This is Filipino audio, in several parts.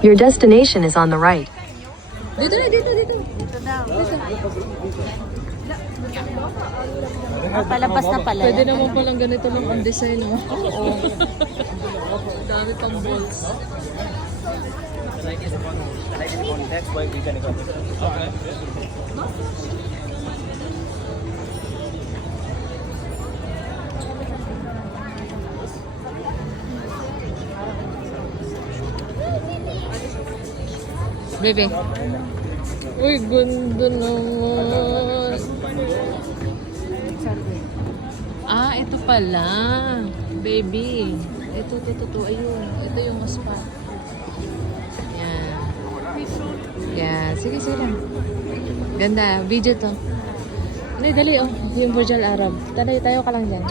Your destination is on the right. Dito na, dito. Dito daw. Palabas na pala. Pwede naman palang ganito lang ang design, oh. Oo. Dami pang balls. Next week we can go. Okay. Bebe. Uy, ganda naman. Ah, ito pala. Baby. Ito. Ayun. Ito yung spot. Yan. Yan. Sige lang. Ganda. Video to. Dali, oh. Yung Burj Al Arab. Tayo ka lang dyan.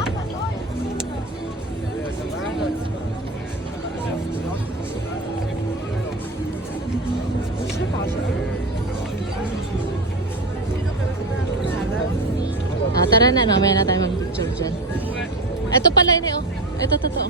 Tara na, mamaya na tayo mag-picture dyan. Ito pala ini, oh. Ito, totoo.